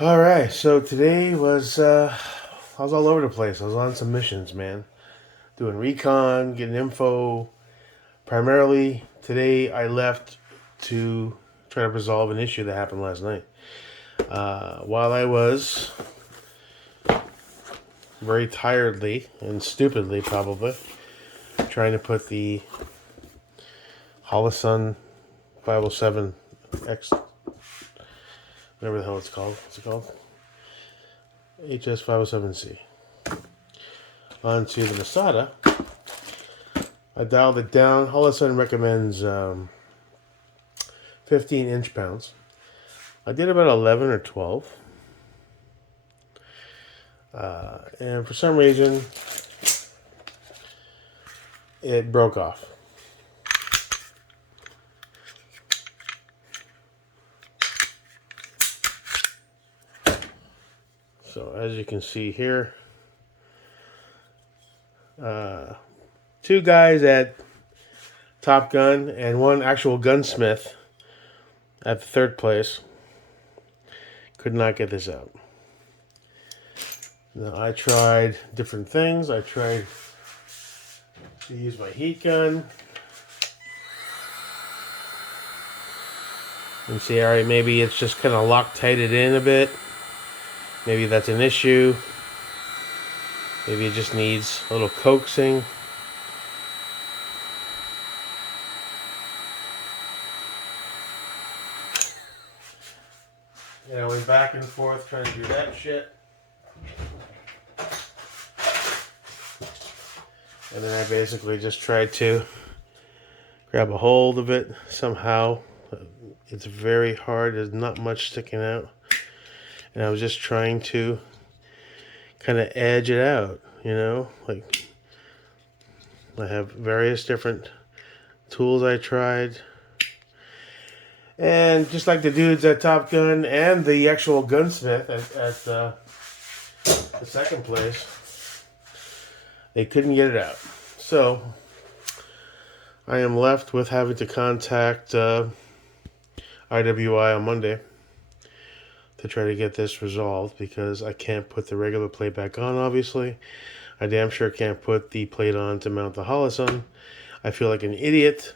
All right, so today was I was all over the place. I was on some missions, man, doing recon, getting info. Primarily today, I left to try to resolve an issue that happened last night. While I was very tiredly and stupidly, probably trying to put the Holosun 507X, whatever the hell it's called. What's it called? HS 507C onto the Masada. I dialed it down. Holosun recommends 15 inch pounds. I did about 11 or 12. And for some reason, it broke off. So as you can see here, two guys at Top Gun and one actual gunsmith at the third place could not get this out. Now I tried different things. I tried to use my heat gun and see, all right, maybe it's just kind of Loctited in a bit. Maybe that's an issue. Maybe it just needs a little coaxing. And I went back and forth trying to do that shit. And then I basically just tried to grab a hold of it somehow. It's very hard. There's not much sticking out. And I was just trying to kind of edge it out, like I have various different tools I tried. And just like the dudes at Top Gun and the actual gunsmith at the second place, they couldn't get it out. So I am left with having to contact IWI on Monday to try to get this resolved, because I can't put the regular plate back on, obviously. I damn sure can't put the plate on to mount the Holosun. I feel like an idiot.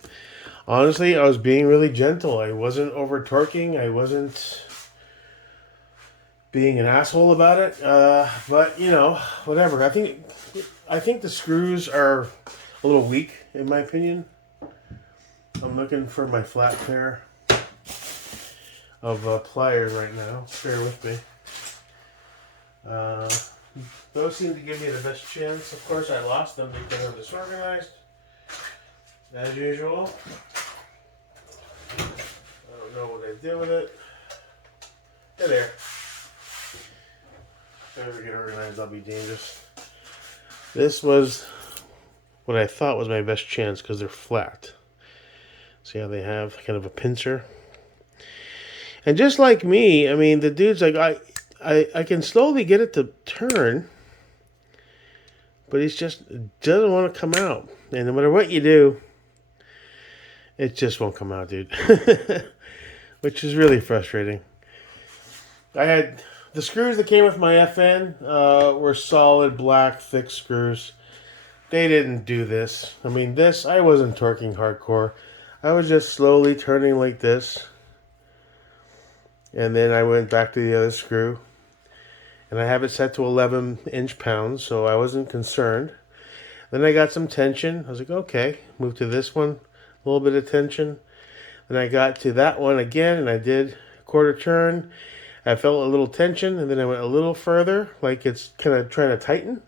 Honestly, I was being really gentle. I wasn't over torquing. I wasn't being an asshole about it. But whatever. I think the screws are a little weak, in my opinion. I'm looking for my flat pair of pliers right now. Bear with me. Those seem to give me the best chance. Of course, I lost them because I'm disorganized, as usual. I don't know what I did with it. They're there. If I ever get organized, I'll be dangerous. This was what I thought was my best chance because they're flat. See how they have kind of a pincer? And just like me, I mean, the dude's like, I can slowly get it to turn, but he just doesn't want to come out. And no matter what you do, it just won't come out, dude. Which is really frustrating. I had the screws that came with my FN were solid black thick screws. They didn't do this. I mean, this, I wasn't torquing hardcore. I was just slowly turning like this. And then I went back to the other screw. And I have it set to 11 inch pounds, so I wasn't concerned. Then I got some tension. I was like, okay. Move to this one. A little bit of tension. Then I got to that one again, and I did a quarter turn. I felt a little tension, and then I went a little further, like it's kind of trying to tighten,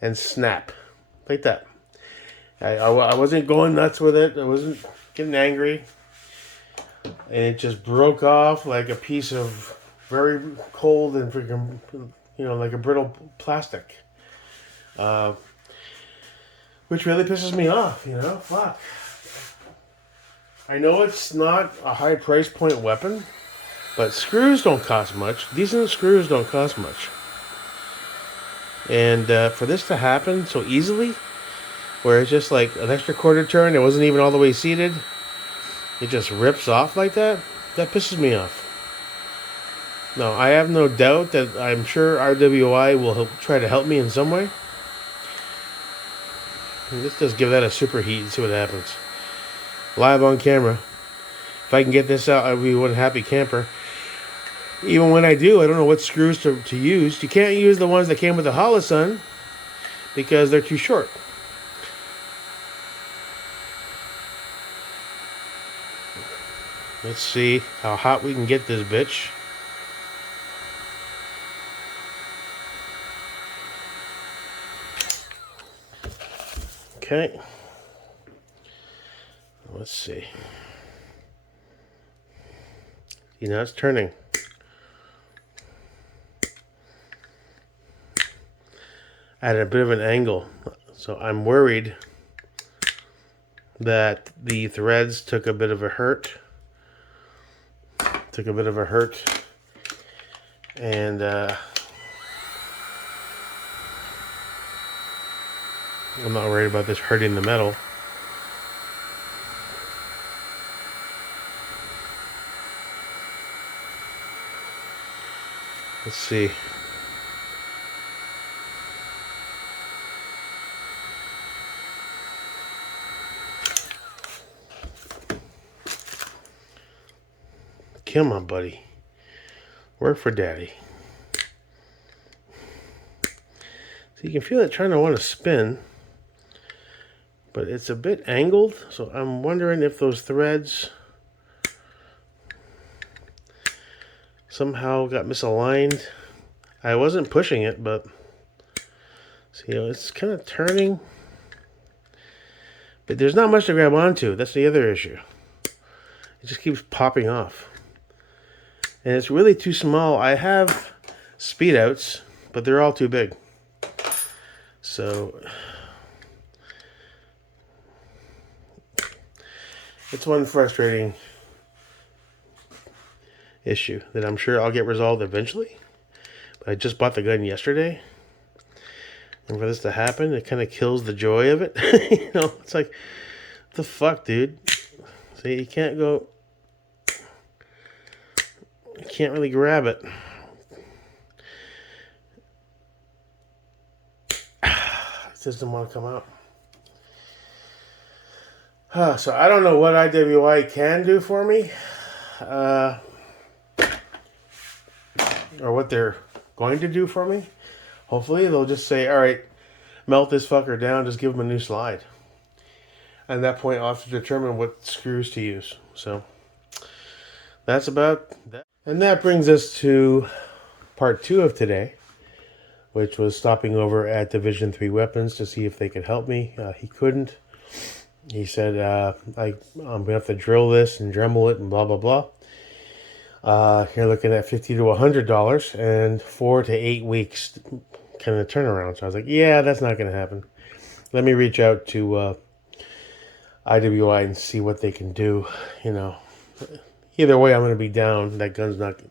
and snap. Like that. I wasn't going nuts with it. I wasn't getting angry. And it just broke off like a piece of very cold and freaking, like a brittle plastic. Which really pisses me off, Fuck. I know it's not a high price point weapon, but screws don't cost much. Decent screws don't cost much. And for this to happen so easily, where it's just like an extra quarter turn, it wasn't even all the way seated, it just rips off like that, that pisses me off. No, I have no doubt that I'm sure RWI will try to help me in some way. Let's just give that a superheat and see what happens. Live on camera. If I can get this out, I'll be one happy camper. Even when I do, I don't know what screws to use. You can't use the ones that came with the Holosun because they're too short. Let's see how hot we can get this bitch. Okay. Let's see. You know, it's turning. At a bit of an angle. So I'm worried that the threads took a bit of a hurt. And I'm not worried about this hurting the metal. Let's see. Come on, buddy. Work for daddy. So you can feel it trying to want to spin, but it's a bit angled, so I'm wondering if those threads somehow got misaligned. I wasn't pushing it, but see, it's kind of turning, but there's not much to grab onto. That's the other issue. It just keeps popping off, and it's really too small. I have speed outs, but they're all too big. So it's one frustrating issue that I'm sure I'll get resolved eventually. But I just bought the gun yesterday, and for this to happen, it kind of kills the joy of it. You know, it's like, what the fuck, dude? See, you can't go, you can't really grab it. It doesn't want to come out. So I don't know what IWI can do for me, or what they're going to do for me. Hopefully they'll just say, all right, melt this fucker down, just give them a new slide. And at that point I'll have to determine what screws to use. So that's about that. And that brings us to part 2 of today, which was stopping over at Division 3 Weapons to see if they could help me. He couldn't. He said, I'm going to have to drill this and Dremel it and blah, blah, blah. You're looking at $50 to $100 and 4 to 8 weeks kind of turnaround. So I was like, yeah, that's not going to happen. Let me reach out to IWI and see what they can do. You know, either way, I'm going to be down. That gun's not, I'm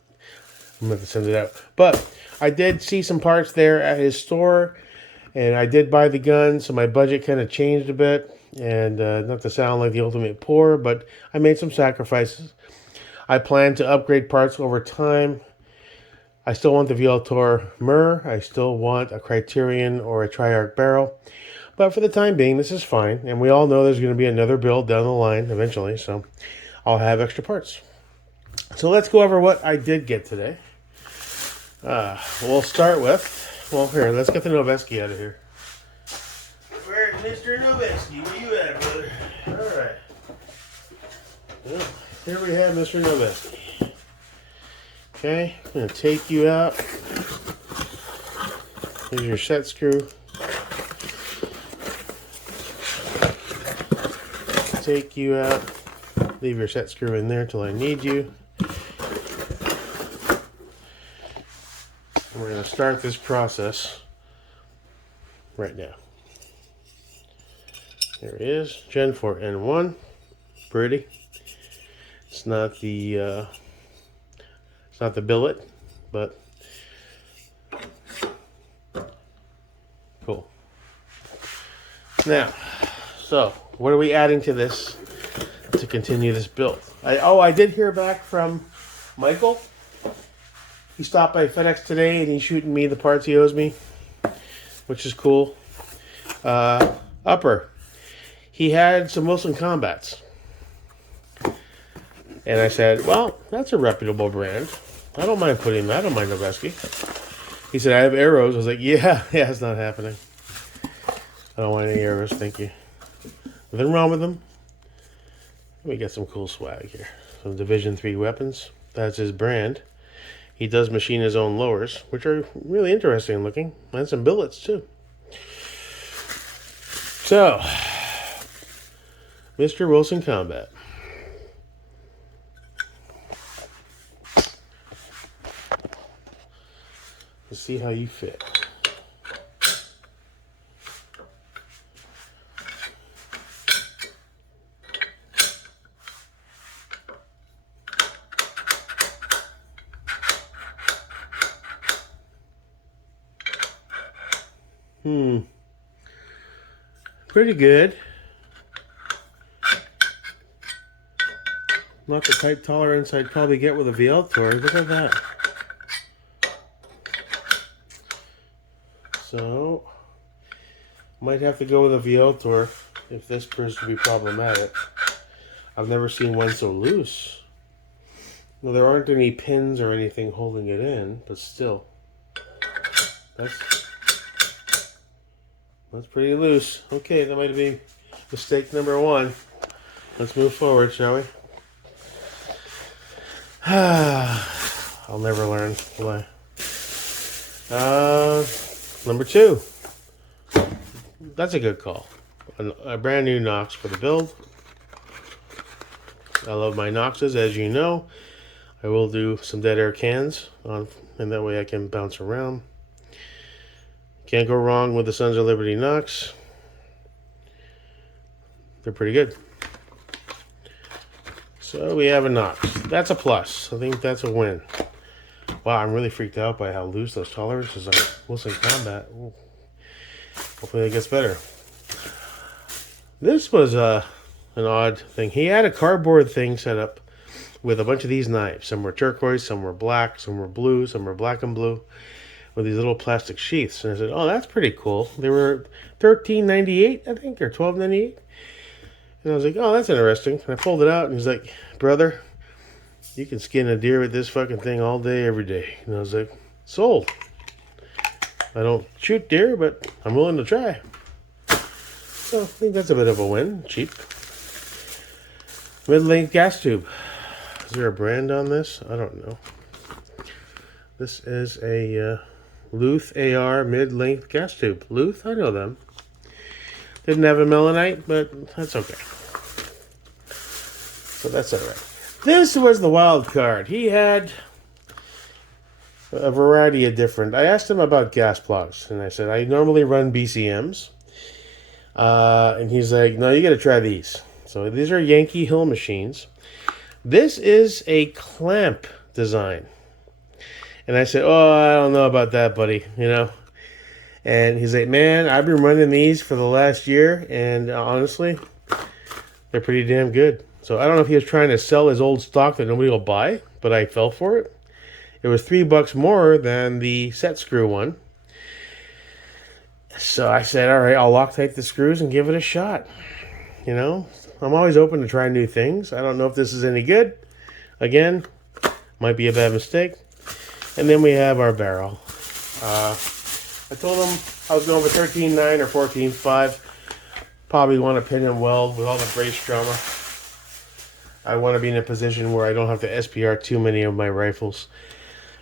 going to have to send it out. But I did see some parts there at his store, and I did buy the gun, so my budget kind of changed a bit. And not to sound like the ultimate poor, but I made some sacrifices. I plan to upgrade parts over time. I still want the Viator Mur. I still want a Criterion or a Triarch barrel. But for the time being, this is fine. And we all know there's going to be another build down the line eventually, so I'll have extra parts. So let's go over what I did get today. We'll start with, well, here, let's get the Noveski out of here. Where's Mr. Noveski? Where you at, brother? All right. Well, here we have Mr. Noveski. Okay, I'm going to take you out. Here's your set screw. Take you out. Leave your set screw in there until I need you. And we're going to start this process right now. There it is, Gen 4 N1. Pretty. It's not the billet, but cool. Now, so what are we adding to this to continue this build? I did hear back from Michael He stopped by FedEx today and he's shooting me the parts he owes me, which is cool. Upper. He had some Wilson Combats. And I said, well, that's a reputable brand. I don't mind putting that on my Noveski. He said, I have arrows. I was like, yeah, it's not happening. I don't want any arrows, thank you. Nothing wrong with them. Let me get some cool swag here. Some Division 3 weapons. That's his brand. He does machine his own lowers, which are really interesting looking. And some billets, too. So, Mr. Wilson Combat. Let's see how you fit. Pretty good. Not the tight tolerance I'd probably get with a VL Tour. Look at that. So, might have to go with a VL Tour if this proves to be problematic. I've never seen one so loose. Well, there aren't any pins or anything holding it in, but still. That's pretty loose. Okay, that might be mistake number one. Let's move forward, shall we? I'll never learn, will I? Number two. That's a good call. A brand new Nox for the build. I love my Noxes, as you know. I will do some dead air cans, and that way I can bounce around. Can't go wrong with the Sons of Liberty Nox. They're pretty good. So we have a Nox. That's a plus. I think that's a win. Wow, I'm really freaked out by how loose those tolerances are. Wilson Combat. Ooh. Hopefully it gets better. This was an odd thing. He had a cardboard thing set up with a bunch of these knives. Some were turquoise, some were black, some were blue, some were black and blue, with these little plastic sheaths. And I said, oh, that's pretty cool. They were $13.98, I think, or $12.98. And I was like, oh, that's interesting. And I pulled it out, and he's like, brother, you can skin a deer with this fucking thing all day, every day. And I was like, sold. I don't shoot deer, but I'm willing to try. So I think that's a bit of a win. Cheap. Mid-length gas tube. Is there a brand on this? I don't know. This is a Luth AR mid-length gas tube. Luth, I know them. Didn't have a melanite, but that's okay. So that's alright. This was the wild card. He had a variety of different. I asked him about gas plugs, and I said, I normally run BCMs. And he's like, no, you got to try these. So these are Yankee Hill machines. This is a clamp design. And I said, oh, I don't know about that, buddy, you know. And he's like, man, I've been running these for the last year, and honestly, they're pretty damn good. So I don't know if he was trying to sell his old stock that nobody will buy, but I fell for it. It was $3 more than the set screw one. So I said, all right, I'll Loctite the screws and give it a shot. You know, I'm always open to try new things. I don't know if this is any good. Again, might be a bad mistake. And then we have our barrel. I told him I was going with 13.9 or 14.5. Probably want to pin and weld with all the brace drama. I want to be in a position where I don't have to SPR too many of my rifles.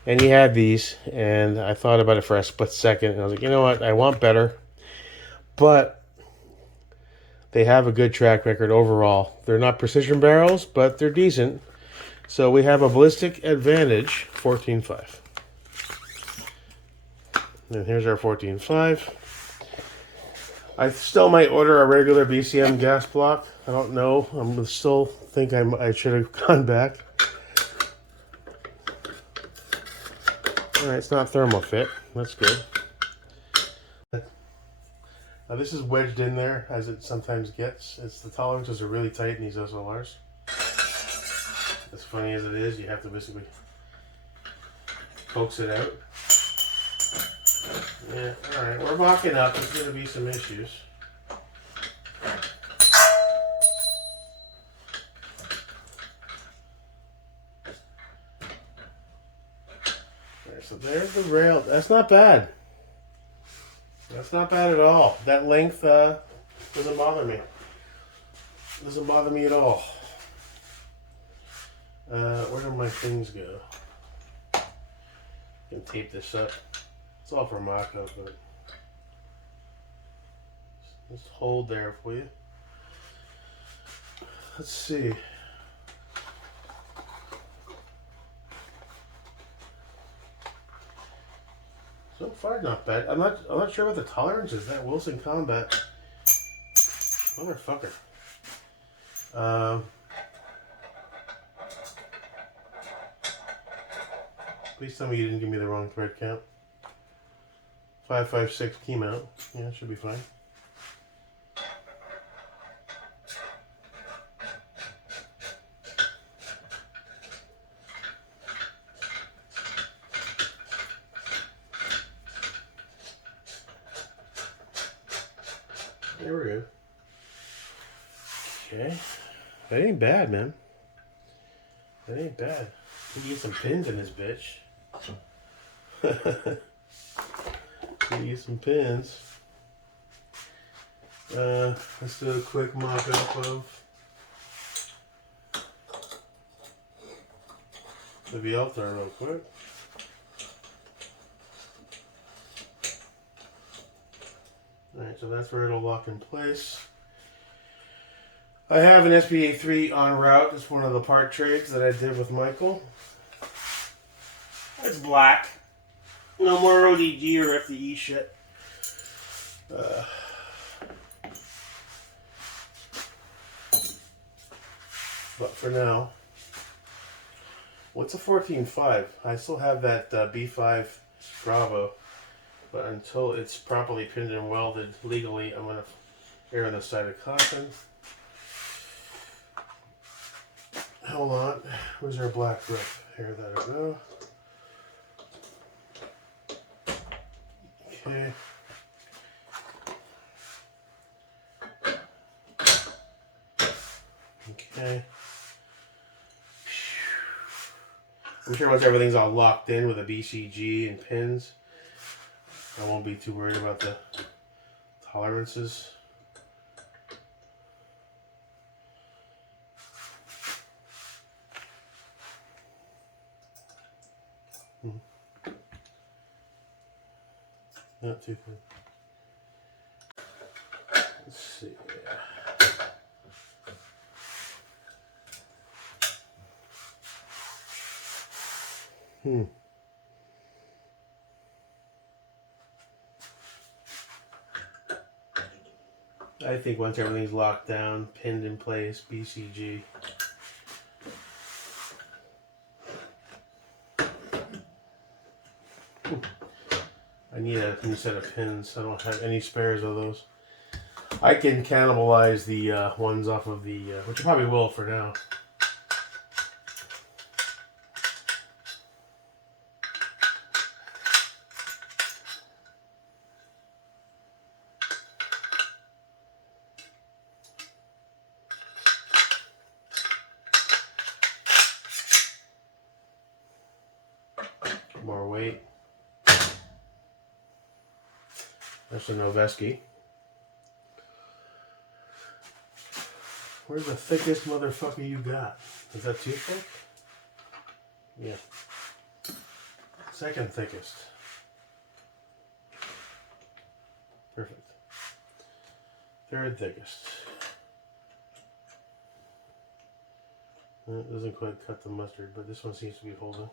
And he had these, and I thought about it for a split second. And I was like, you know what? I want better. But they have a good track record overall. They're not precision barrels, but they're decent. So we have a Ballistic Advantage 14.5. And here's our 14.5. I still might order a regular BCM gas block. I don't know. I'm still think I should have gone back. Alright, it's not thermal fit. That's good. Now this is wedged in there, as it sometimes gets. The tolerances are really tight in these SLRs. As funny as it is, you have to basically pokes it out. Yeah, alright, we're mocking up. There's going to be some issues. Alright, so there's the rail. That's not bad. That's not bad at all. That length doesn't bother me. Doesn't bother me at all. Where do my things go? I can tape this up. It's all for mock-up, but just hold there for you. Let's see. So far, not bad. I'm not sure what the tolerance is. That Wilson Combat, motherfucker. Please tell me you didn't give me the wrong thread count. 556 key mount. Yeah, it should be fine. There we go. Okay. That ain't bad, man. That ain't bad. You can get some pins in this bitch. You get some pins. Let's do a quick mock-up of the Vialta real quick. Alright, so that's where it'll lock in place. I have an SBA3 en route. It's one of the part trades that I did with Michael. It's black. No more ODG or FDE shit. But for now, what's a 14.5? I still have that B5 Bravo, but until it's properly pinned and welded legally, I'm going to err on the side of caution. Hold on. Where's our black grip? Here, that'll go. Okay. Okay. I'm sure once everything's all locked in with a BCG and pins, I won't be too worried about the tolerances. Not too thin. Let's see. I think once everything's locked down, pinned in place, BCG. I need a new set of pins. I don't have any spares of those. I can cannibalize the ones off of the, which I probably will for now. More weight. That's a Noveski. Where's the thickest motherfucker you got? Is that too thick? Yeah. Second thickest. Perfect. Third thickest. It doesn't quite cut the mustard, but this one seems to be holding.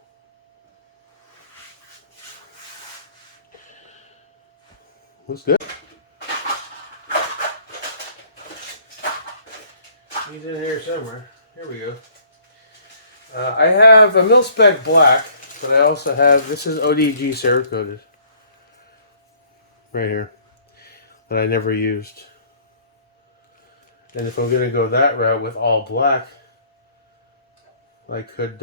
Looks good. He's in here somewhere. Here we go. I have a mil-spec black, but I also have, this is ODG Cerakoted. Right here. That I never used. And if I'm going to go that route with all black, I could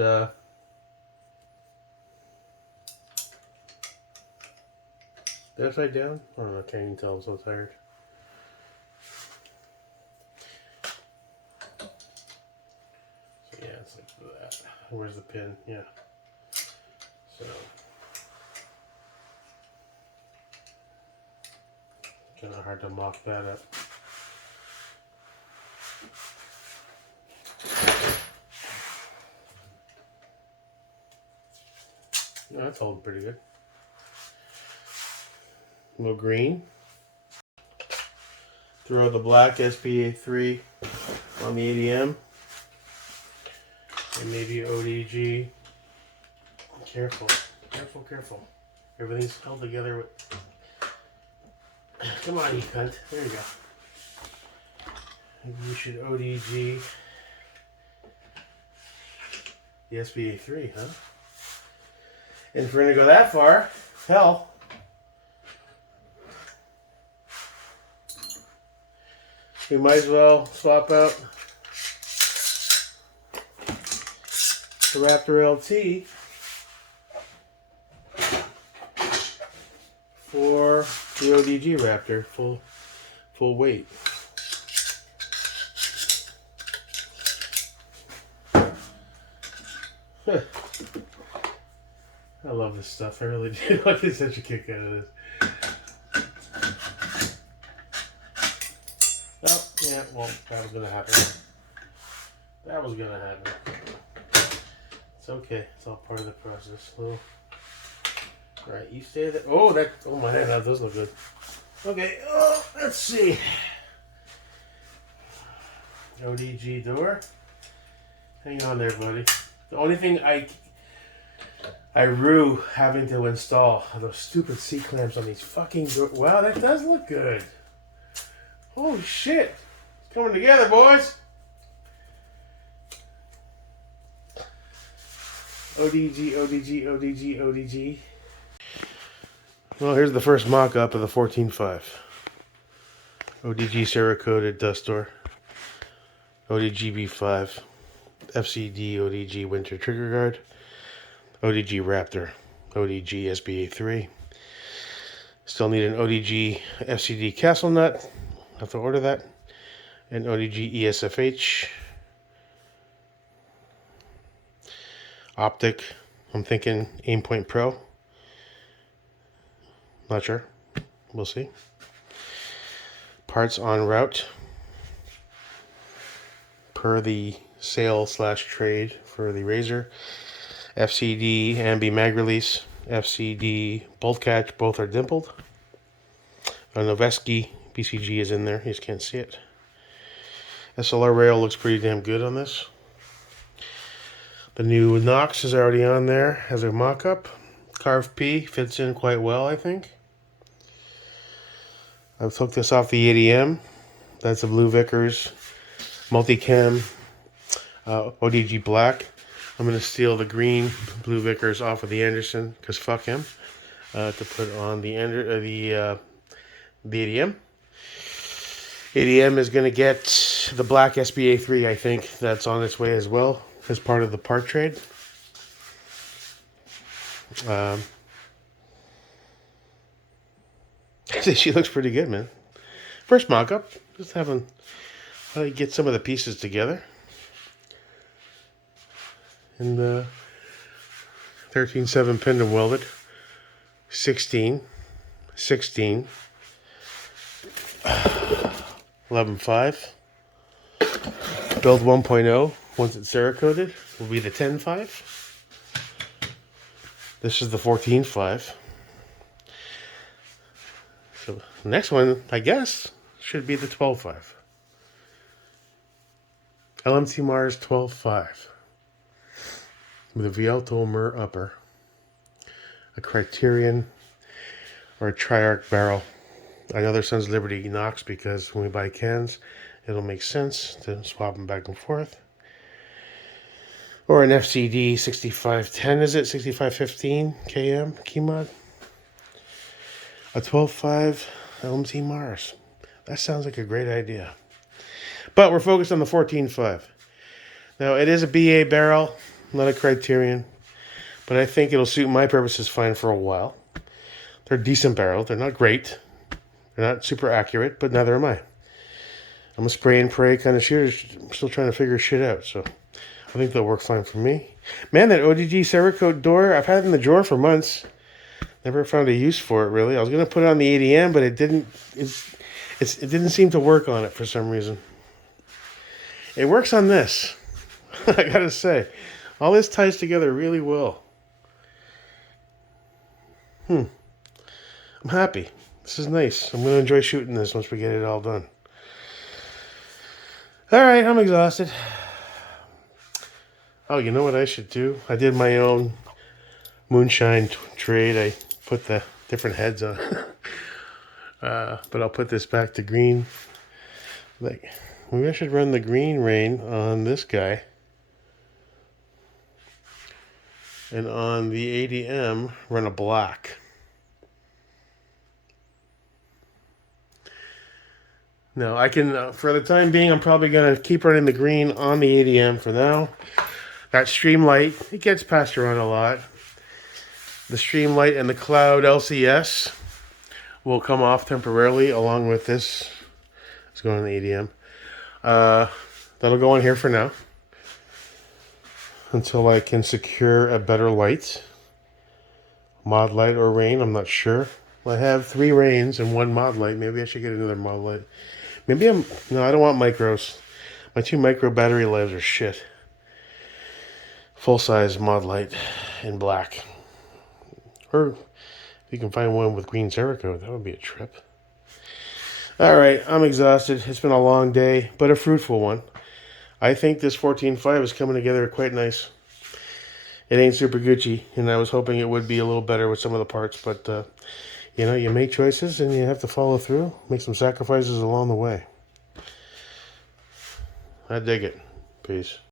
They're upside down? I don't know, I can't even tell, I'm so tired. So yeah, it's like that. Where's the pin? Yeah. So kind of hard to mop that up. No, that's holding pretty good. A little green. Throw the black SPA3 on the ADM. And maybe ODG. Careful. Careful, careful. Everything's held together with... Come on, you cunt. There you go. Maybe you should ODG the SPA3, huh? And if we're going to go that far, hell, we might as well swap out the Raptor LT for the ODG Raptor, full weight. I love this stuff. I really do. I get such a kick out of this. Oh, yeah, well, that was going to happen. That was going to happen. It's okay. It's all part of the process. Little... Right, you stay there. Oh, that... Oh, my hand, that does look good. Okay, oh, let's see. ODG door. Hang on there, buddy. The only thing I rue having to install are those stupid C-clamps on these fucking... Wow, that does look good. Holy shit. It's coming together, boys. ODG, ODG, ODG, ODG. Well, here's the first mock-up of the 14.5. ODG Cerakoted dust door. ODG B5. FCD ODG Winter Trigger Guard. ODG Raptor. ODG SBA3. Still need an ODG FCD Castle Nut. Have to order that. And ODG ESFH. Optic. I'm thinking Aimpoint Pro. Not sure. We'll see. Parts en route. Per the sale/trade for the Razor. FCD Ambi mag release. FCD bolt catch. Both are dimpled. A Noveski BCG is in there. You just can't see it. SLR rail looks pretty damn good on this. The new Nox is already on there as a mock-up. Carve P fits in quite well, I think. I've took this off the ADM. That's a Blue Vickers multicam ODG black. I'm going to steal the green Blue Vickers off of the Anderson because fuck him. To put on the ADM. ADM is going to get the black SBA3, I think, that's on its way as well as part of the part trade. She looks pretty good, man. First mock-up. Just having get some of the pieces together. And 13.7 pinned and welded. 16. 16. 11.5. Build 1.0, once it's Cerakoted, will be the 10.5. This is the 14.5. So the next one, I guess, should be the 12.5. LMC Mars 12.5. With a Vialto Mur upper. A Criterion or a Triarch barrel. I know their Sons Liberty Knox because when we buy cans, it'll make sense to swap them back and forth. Or an FCD 6510, is it? 6515 KM key mod. A 12.5 LMC Mars. That sounds like a great idea. But we're focused on the 14.5. Now, it is a BA barrel, not a Criterion. But I think it'll suit my purposes fine for a while. They're decent barrels. They're not great. They're not super accurate, but neither am I. I'm a spray and pray kind of shooter. I'm still trying to figure shit out, so I think they'll work fine for me. Man, that ODG Cerakote door, I've had it in the drawer for months. Never found a use for it, really. I was going to put it on the ADM, but it didn't seem to work on it for some reason. It works on this. I gotta say. All this ties together really well. I'm happy. This is nice. I'm going to enjoy shooting this once we get it all done. Alright, I'm exhausted. Oh, you know what I should do? I did my own moonshine trade. I put the different heads on. But I'll put this back to green. Like, maybe I should run the green rain on this guy. And on the ADM, run a black. No, I can, for the time being, I'm probably going to keep running the green on the ADM for now. That Streamlight, it gets passed around a lot. The Streamlight and the Cloud LCS will come off temporarily along with this. It's going on the ADM. That'll go on here for now until I can secure a better light. Mod light or rain, I'm not sure. I have 3 rains and 1 mod light. Maybe I should get another mod light. Maybe no, I don't want micros. My 2 micro battery lives are shit. Full-size mod light in black. Or if you can find one with green Cerakote, that would be a trip. Alright, I'm exhausted. It's been a long day, but a fruitful one. I think this 14.5 is coming together quite nice. It ain't super Gucci, and I was hoping it would be a little better with some of the parts, but, you know, you make choices and you have to follow through. Make some sacrifices along the way. I dig it. Peace.